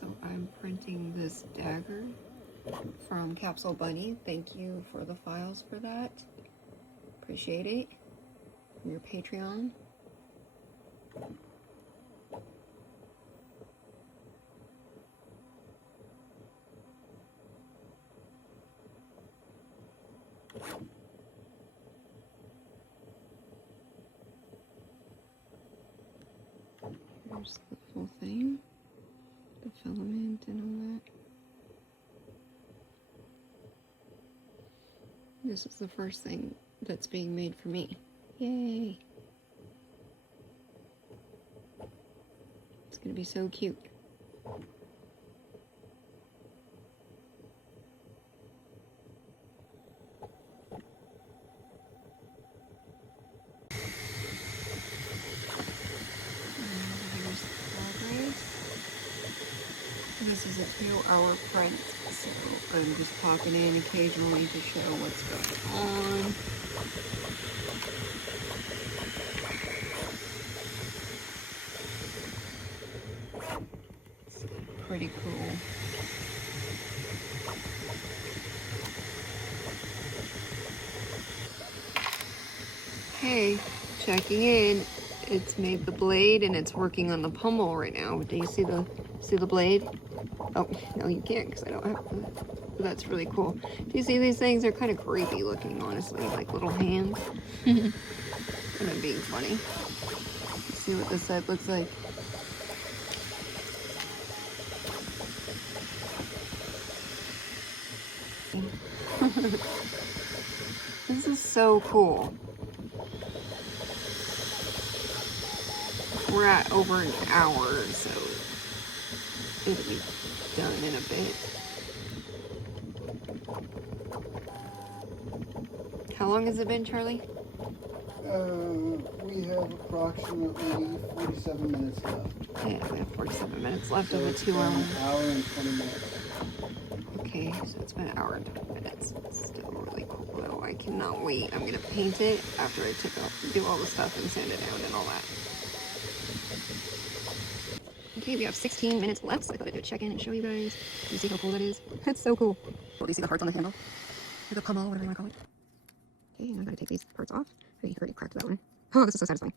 So I'm printing this dagger from Capsule Bunny. Thank you for the files for that. Appreciate it. From your Patreon. Here's the whole thing, the filament and all that. This is the first thing that's being made for me. Yay! It's gonna be so cute. This is a 2-hour print, so I'm just popping in occasionally to show what's going on. It's pretty cool. Hey, checking in. It's made the blade and it's working on the pommel right now. Do you see the blade? Oh, no, you can't because I don't have the, but that's really cool. Do you see these things? They're kind of creepy looking, honestly, like little hands. And I'm being funny. Let's see what this side looks like. This is so cool. We're at over an hour, so it'll be done in a bit. How long has it been, Charlie? We have approximately 47 minutes left. Yeah, we have 47 minutes left of So a 2-hour. An hour and 20 minutes. Okay, so it's been an hour and 20 minutes. It's still really cool though. I cannot wait. I'm gonna paint it after I do all the stuff and sand it down and all that. Okay, we have 16 minutes left, so I thought I'd do a check-in and show you guys. You see how cool that is? That's so cool. Well, do you see the hearts on the handle? Or the pommel, whatever you want to call it. Okay, and I'm gonna take these parts off. Oh, you already cracked that one. Oh, this is so satisfying.